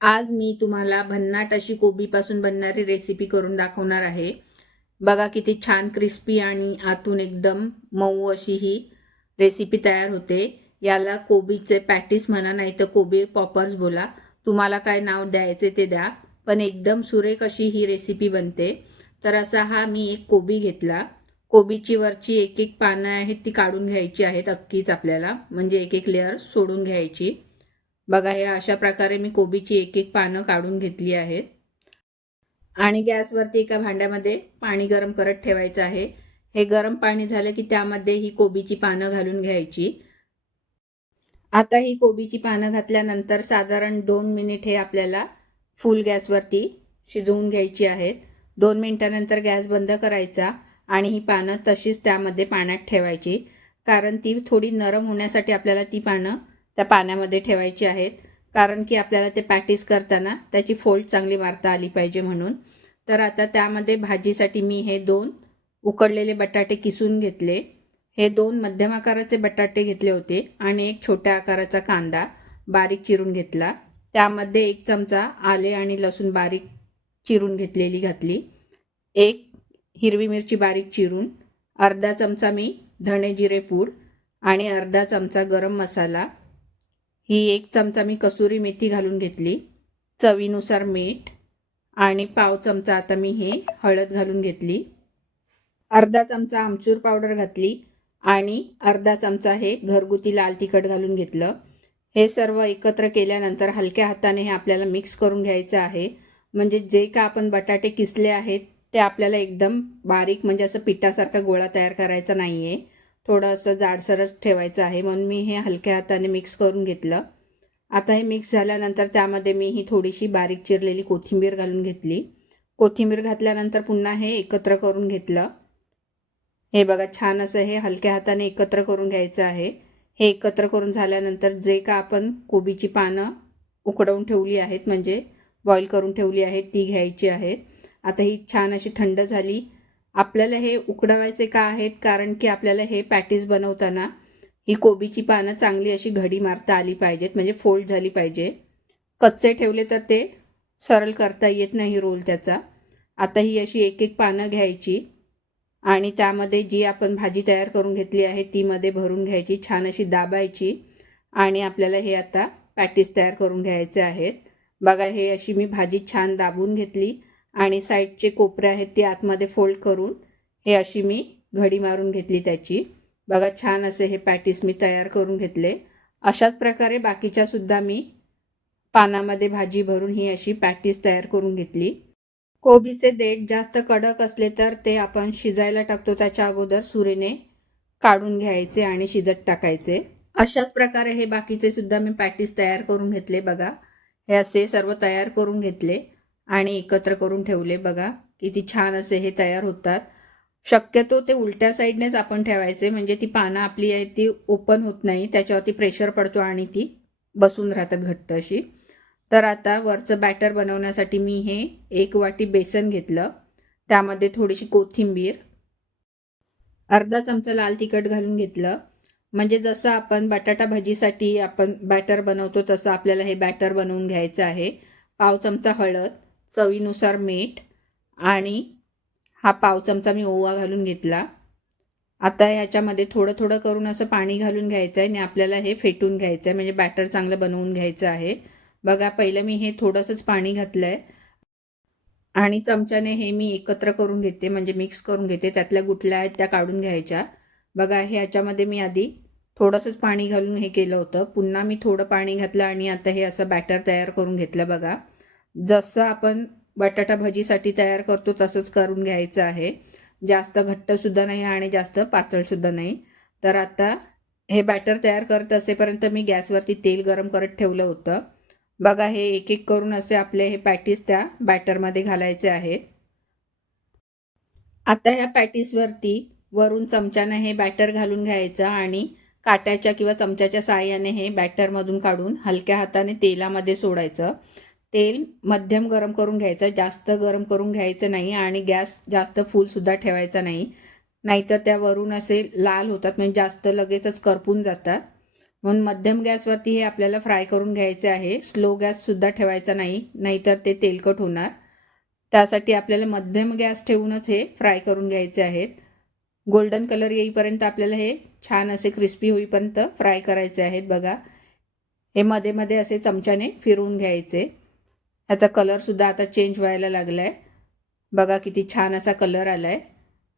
आज मी तुम्हाला भन्नाट अशी कोबीपासून बनणारी रेसिपी करून दाखवणार आहे। बघा किती छान क्रिस्पी आणि आतून एकदम मऊ अशी ही रेसिपी तयार होते। याला कोबीचे पॅटीस म्हणा, नाही तर कोबी पॉपर्स बोला, तुम्हाला काय नाव द्यायचे ते द्या, पण एकदम सुरेख अशी ही रेसिपी बनते। तर असा हा मी एक कोबी घेतला। कोबीची वरची एक एक पानं आहेत ती काढून घ्यायची आहेत, अख्खीच आपल्याला, म्हणजे एक एक लेअर सोडून घ्यायची। बघा, हे अशा प्रकारे मी कोबीची एक एक पानं काढून घेतली आहेत आणि गॅसवरती एका भांड्यामध्ये पाणी गरम करत ठेवायचं आहे। हे गरम पाणी झालं की त्यामध्ये ही कोबीची पानं घालून घ्यायची। आता ही कोबीची पानं घातल्यानंतर साधारण 2 मिनिट हे आपल्याला फुल गॅसवरती शिजवून घ्यायची आहेत। 2 मिनिटानंतर गॅस बंद करायचा आणि ही पानं तशीच त्यामध्ये पाण्यात ठेवायची, कारण ती थोडी नरम होण्यासाठी आपल्याला ती पानं त्या पाण्यामध्ये ठेवायची आहेत, कारण की आपल्याला ते पॅटीस करताना त्याची फोल्ड चांगली मारता आली पाहिजे म्हणून। तर आता त्यामध्ये भाजीसाठी मी हे 2 उकडलेले बटाटे किसून घेतले। हे 2 मध्यम आकाराचे बटाटे घेतले होते आणि एक छोट्या आकाराचा कांदा बारीक चिरून घेतला। त्यामध्ये 1 चमचा आले आणि लसूण बारीक चिरून घेतलेली घातली। 1 हिरवी मिरची बारीक चिरून, अर्धा चमचा मी धणे जिरे पूड आणि अर्धा चमचा गरम मसाला, ही 1 चमचा मी कसुरी मेथी घालून घेतली, चवीनुसार मीठ आणि पाव चमचा आता मी हे हळद घालून घेतली। अर्धा चमचा आमचूर पावडर घातली आणि अर्धा चमचा हे घरगुती लाल तिखट घालून घेतलं। हे सर्व एकत्र केल्यानंतर हलक्या हाताने हे आपल्याला मिक्स करून घ्यायचं आहे, म्हणजे जे का आपण बटाटे किसले आहेत ते आपल्याला एकदम बारीक, म्हणजे असं पिठासारखा गोळा तयार करायचा नाही आहे, थोडं असं जाडसरच ठेवायचं आहे। म्हणून मी हे हलक्या हाताने मिक्स करून घेतलं। आता हे मिक्स झाल्यानंतर त्यामध्ये मी ही थोडीशी बारीक चिरलेली कोथिंबीर घालून घेतली। कोथिंबीर घातल्यानंतर पुन्हा हे एकत्र करून घेतलं। हे बघा, छान असं हे हलक्या हाताने एकत्र करून घ्यायचं आहे। हे एकत्र करून झाल्यानंतर जे का आपण कोबीची पानं उकडवून ठेवली आहेत, म्हणजे बॉईल करून ठेवली आहेत, ती घ्यायची आहेत। आता ही छान अशी थंड झाली। आपल्याला हे उकडवायचे का आहेत, कारण की आपल्याला हे पॅटीस बनवताना ही कोबीची पानं चांगली अशी घडी मारता आली पाहिजेत, म्हणजे फोल्ड झाली पाहिजे। कच्चे ठेवले तर ते सरळ करता येत नाही रोल त्याचा। आता ही अशी एक एक पानं घ्यायची आणि त्यामध्ये जी आपण भाजी तयार करून घेतली आहे ती मध्ये भरून घ्यायची, छान अशी दाबायची आणि आपल्याला हे आता पॅटीस तयार करून घ्यायचे आहेत। बघा, हे अशी मी भाजी छान दाबून घेतली आणि साईडचे कोपरे आहेत ते आतमध्ये फोल्ड करून हे अशी मी घडी मारून घेतली त्याची। बघा, छान असे हे पॅटीस मी तयार करून घेतले। अशाच प्रकारे बाकीच्या सुद्धा मी पानामध्ये भाजी भरून ही अशी पॅटीस तयार करून घेतली। कोबीचे देठ जास्त कडक असले तर ते आपण शिजायला टाकतो त्याच्या अगोदर सुरीने काढून घ्यायचे आणि शिजत टाकायचे। अशाच प्रकारे हे बाकीचे सुद्धा मी पॅटीस तयार करून घेतले। बघा, हे असे सर्व तयार करून घेतले आणि एकत्र करून ठेवले। बघा, किती छान असे हे तयार होतात। शक्यतो ते उलट्या साईडनेच आपण ठेवायचे, म्हणजे ती पानं आपली आहे ती ओपन होत नाही, त्याच्यावरती प्रेशर पडतो आणि ती बसून राहतात घट्ट अशी। तर आता वरचं बॅटर बनवण्यासाठी मी हे 1 वाटी बेसन घेतलं, त्यामध्ये थोडीशी कोथिंबीर, अर्धा चमचा लाल तिखट घालून घेतलं, म्हणजे जसं आपण बटाटा भाजीसाठी आपण बॅटर बनवतो तसं आपल्याला हे बॅटर बनवून घ्यायचं आहे। पाव चमचा हळद, चवीनुसार मीठ आणि हा पाव चमचा मी ओवा घालून घेतला। आता याच्यामध्ये थोडं थोडं करून असं पाणी घालून घ्यायचं आहे आणि आपल्याला हे फेटून घ्यायचं आहे, म्हणजे बॅटर चांगलं बनवून घ्यायचं आहे। बघा, पहिलं मी हे थोडंसंच पाणी घातलं आहे आणि चमच्याने हे मी एकत्र करून घेते, म्हणजे मिक्स करून घेते, त्यातल्या गुठल्या आहेत त्या काढून घ्यायच्या। बघा, हे याच्यामध्ये मी आधी थोडंसंच पाणी घालून हे केलं होतं, पुन्हा मी थोडं पाणी घातलं आणि आता हे असं बॅटर तयार करून घेतलं। बघा, जसं आपण बटाटा भाजीसाठी तयार करतो तसंच करून घ्यायचं आहे, जास्त घट्टसुद्धा नाही आणि जास्त पातळसुद्धा नाही। तर आता हे बॅटर तयार करत असेपर्यंत मी गॅसवरती तेल गरम करत ठेवलं होतं। बघा, हे एक एक करून असे आपले हे पॅटीस त्या बॅटरमध्ये घालायचे आहेत। आता ह्या पॅटीसवरती वरून चमच्याने हे बॅटर घालून घ्यायचं आणि काट्याच्या किंवा चमच्याच्या साहाय्याने हे बॅटरमधून काढून हलक्या हाताने तेलामध्ये सोडायचं। तेल मध्यम गरम करून घ्यायचं, जास्त गरम करून घ्यायचं नाही आणि गॅस जास्त फुलसुद्धा ठेवायचा नाही, नाहीतर त्या वरून असे लाल होतात, म्हणजे जास्त लगेचच करपून जातात। म्हणून मध्यम गॅसवरती हे आपल्याला फ्राय करून घ्यायचे आहे. स्लो गॅससुद्धा ठेवायचा नाही, नाहीतर ते तेलकट होणार. त्यासाठी आपल्याला मध्यम गॅस ठेवूनच हे फ्राय करून घ्यायचे आहेत. गोल्डन कलर येईपर्यंत आपल्याला हे छान असे क्रिस्पी होईपर्यंत फ्राय करायचे आहेत. बघा, हे मध्ये मध्ये असे चमच्याने फिरवून घ्यायचे. ह्याचा कलरसुद्धा आता चेंज व्हायला लागला आहे. बघा किती छान असा कलर आला आहे.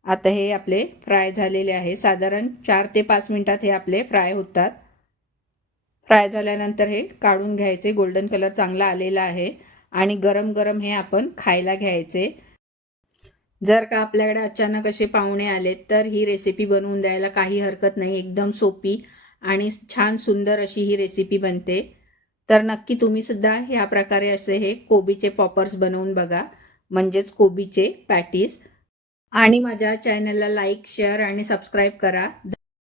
आता हे आपले फ्राय झालेले आहे. साधारण 4 ते 5 मिनिटात हे आपले फ्राय होतात. फ्राय झाल्यानंतर हे काढून घ्यायचे. गोल्डन कलर चांगला आलेला आहे आणि गरम गरम हे आपण खायला घ्यायचे. जर का आपल्याकडे अचानक असे पाहुणे आले तर ही रेसिपी बनवून द्यायला काही हरकत नाही. एकदम सोपी आणि छान सुंदर अशी ही रेसिपी बनते. तर नक्की तुम्ही सुद्धा ह्या प्रकारे असे हे कोबीचे पॉपर्स बनवून बघा, म्हणजेच कोबीचे पॅटीस. आणि माझ्या चॅनलला लाईक, शेअर आणि सबस्क्राईब करा.